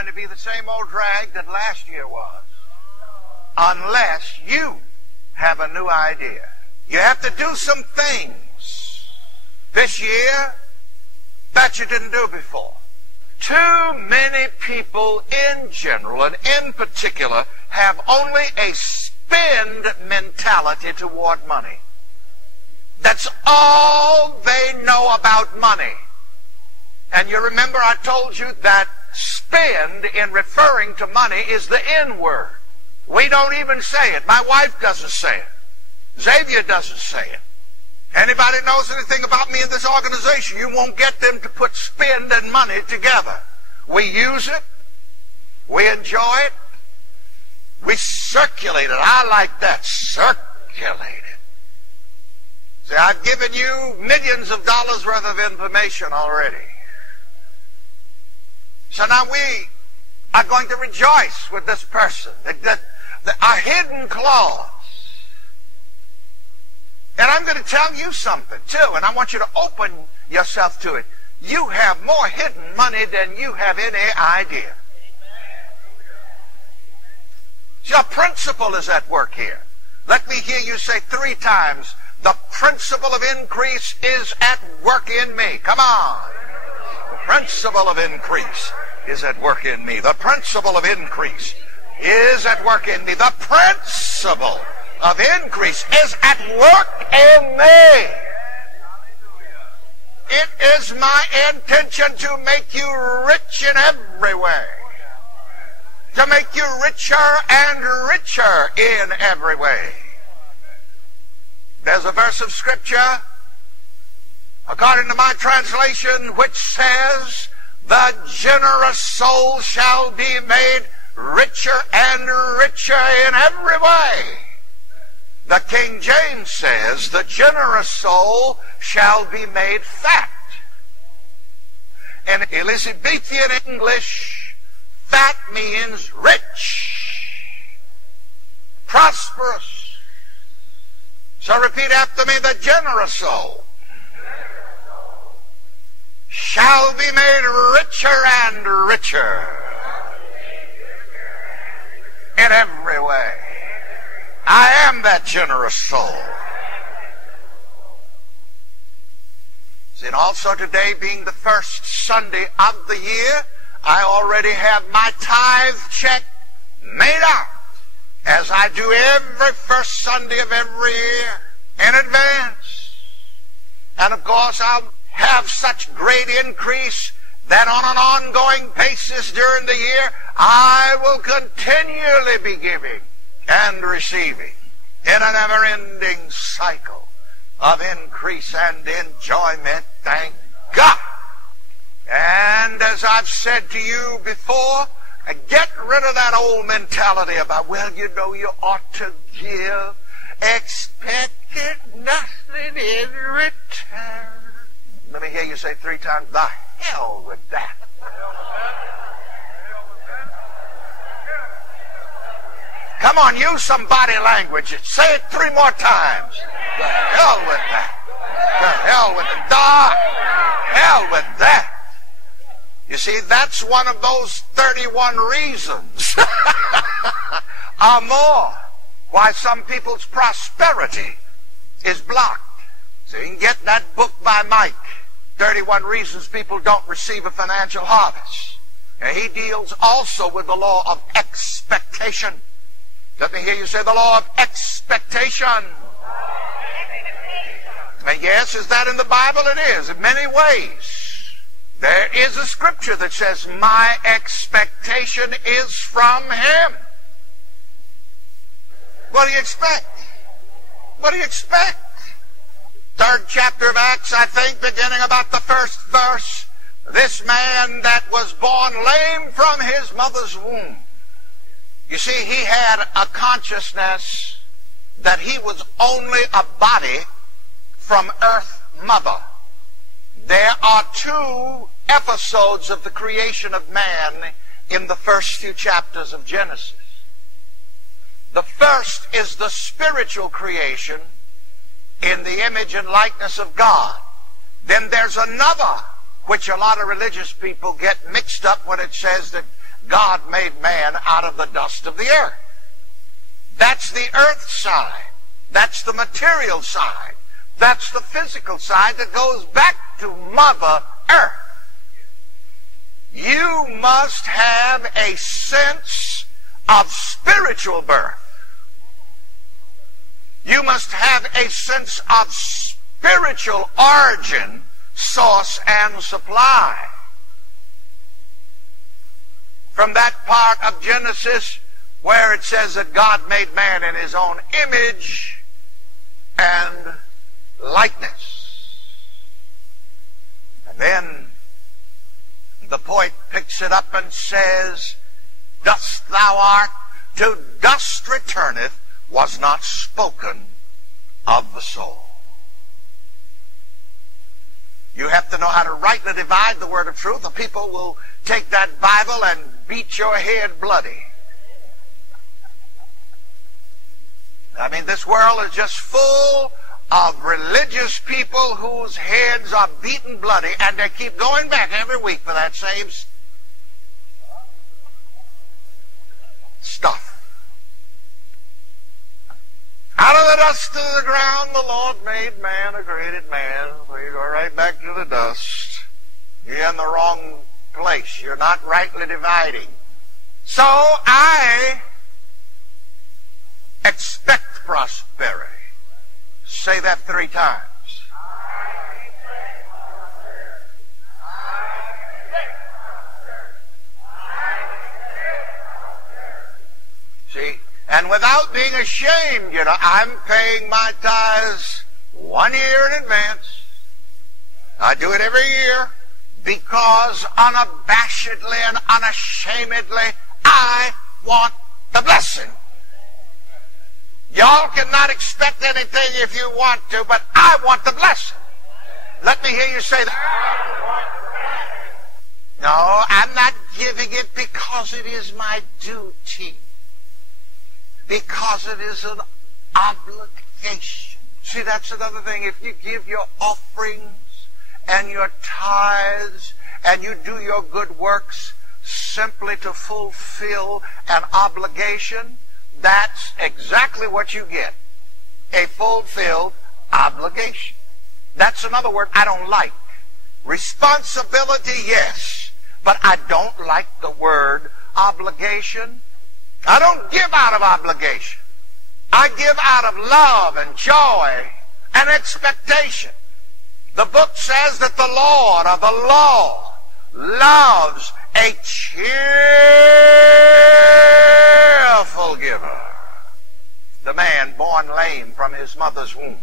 going to be the same old drag that last year was. Unless you have a new idea. You have to do some things this year that you didn't do before. Too many people in general and in particular have only a spend mentality toward money. That's all they know about money. And you remember I told you that spend in referring to money is the N word. We don't even say it. My wife doesn't say it. Xavier doesn't say it. Anybody knows anything about me in this organization, you won't get them to put spend and money together. We use it. We enjoy it. We circulate it. I like that. Circulate it. See, I've given you millions of dollars worth of information already. So now we are going to rejoice with this person. A hidden clause. And I'm going to tell you something too, and I want you to open yourself to it. You have more hidden money than you have any idea. See, a principle is at work here. Let me hear you say 3 times, the principle of increase is at work in me. Come on. The principle of increase is at work in me. The principle of increase is at work in me. The principle of increase is at work in me. It is my intention to make you rich in every way. To make you richer and richer in every way. There's a verse of Scripture, according to my translation, which says, the generous soul shall be made richer and richer in every way. The King James says, the generous soul shall be made fat. In Elizabethan English, fat means rich, prosperous. So repeat after me, the generous soul shall be made richer and richer in every way. I am that generous soul. And also today being the first Sunday of the year, I already have my tithe check made out, as I do every first Sunday of every year in advance. And of course I'll have such great increase that on an ongoing basis during the year, I will continually be giving and receiving in a never-ending cycle of increase and enjoyment. Thank God. And as I've said to you before, get rid of that old mentality about, well, you know, you ought to give, expected nothing in return. Let me hear you say 3 times, the hell with that. Come on, use some body language. Say it 3 more times. The hell with that. The hell with it. The hell with that. You see, that's one of those 31 reasons or more why some people's prosperity is blocked. So you can get that book by Mike, 31 Reasons People Don't Receive a Financial Harvest. And he deals also with the law of expectation. Let me hear you say the law of expectation. And yes, is that in the Bible? It is, in many ways. There is a scripture that says, my expectation is from Him. What do you expect? What do you expect? 3rd chapter of Acts, I think, beginning about the 1st verse. This man that was born lame from his mother's womb. You see, he had a consciousness that he was only a body from earth mother. There are 2 episodes of the creation of man in the first few chapters of Genesis. The first is the spiritual creation in the image and likeness of God. Then there's another, which a lot of religious people get mixed up when it says that God made man out of the dust of the earth. That's the earth side. That's the material side. That's the physical side that goes back to Mother Earth. You must have a sense of spiritual birth. You must have a sense of spiritual origin, source, and supply. From that part of Genesis where it says that God made man in his own image and likeness. And then the poet picks it up and says, dust thou art, to dust returneth, was not spoken of the soul. You have to know how to rightly divide the word of truth, or people will take that Bible and beat your head bloody. I mean, this world is just full of religious people whose heads are beaten bloody, and they keep going back every week for that same stuff. Out of the dust of the ground the Lord made man, or created man. So you go right back to the dust. You're in the wrong place. You're not rightly dividing. So I expect prosperity. Say that 3 times. See, and without being ashamed, you know, I'm paying my tithes 1 year in advance. I do it every year because unabashedly and unashamedly I want the blessing. Y'all cannot expect anything if you want to, but I want the blessing. Let me hear you say that. No, I'm not giving it because it is my duty. Because it is an obligation. See, that's another thing. If you give your offerings and your tithes and you do your good works simply to fulfill an obligation, that's exactly what you get. A fulfilled obligation. That's another word I don't like. Responsibility, yes. But I don't like the word obligation. I don't give out of obligation. I give out of love and joy and expectation. The book says that the Lord of the law loves a cheerful giver. The man born lame from his mother's womb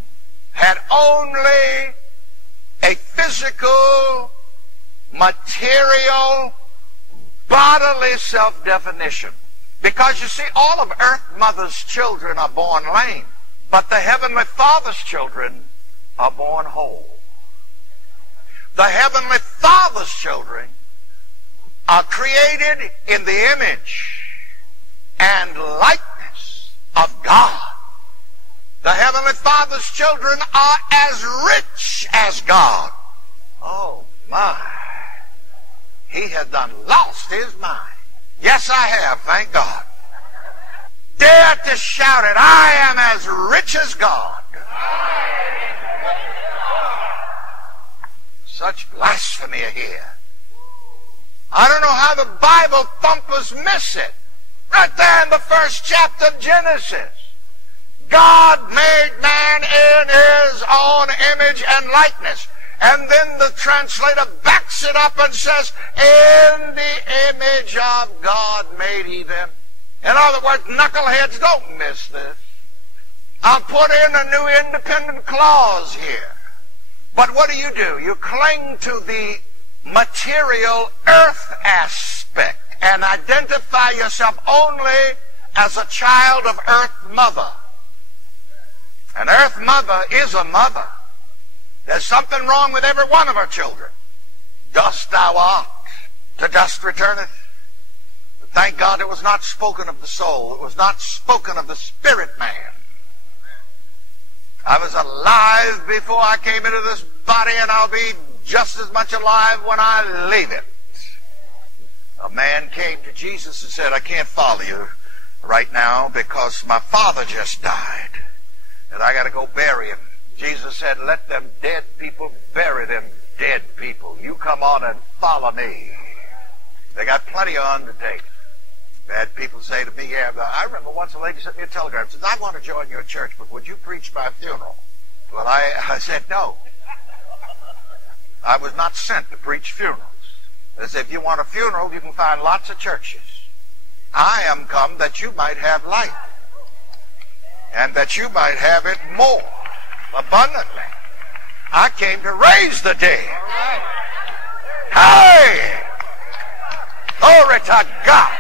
had only a physical, material, bodily self-definition. Because you see, all of Earth Mother's children are born lame, but the Heavenly Father's children are born whole. The Heavenly Father's children are created in the image and likeness of God. The Heavenly Father's children are as rich as God. Oh my. He had done lost his mind. Yes, I have, thank God. Dare to shout it, I am as rich as God. Such blasphemy here. I don't know how the Bible thumpers miss it. Right there in the first chapter of Genesis. God made man in his own image and likeness. And then the translator backs it up and says, in the image of God made he them. In other words, knuckleheads, don't miss this. I'll put in a new independent clause here. But what do? You cling to the material earth aspect and identify yourself only as a child of Earth Mother. And Earth Mother is a mother. There's something wrong with every one of our children. Dust thou art, to dust returneth. But thank God it was not spoken of the soul. It was not spoken of the spirit man. I was alive before I came into this body, and I'll be just as much alive when I leave it. A man came to Jesus and said, I can't follow you right now because my father just died and I got to go bury him. Jesus said, let them dead people bury them dead people. You come on and follow me. They got plenty of undertakers. Had people say to me, yeah, I remember once a lady sent me a telegram, says, I want to join your church, but would you preach my funeral? Well, I said no. I was not sent to preach funerals. I said, if you want a funeral, you can find lots of churches. I am come that you might have life, and that you might have it more abundantly. I came to raise the dead. Hey! Glory to God!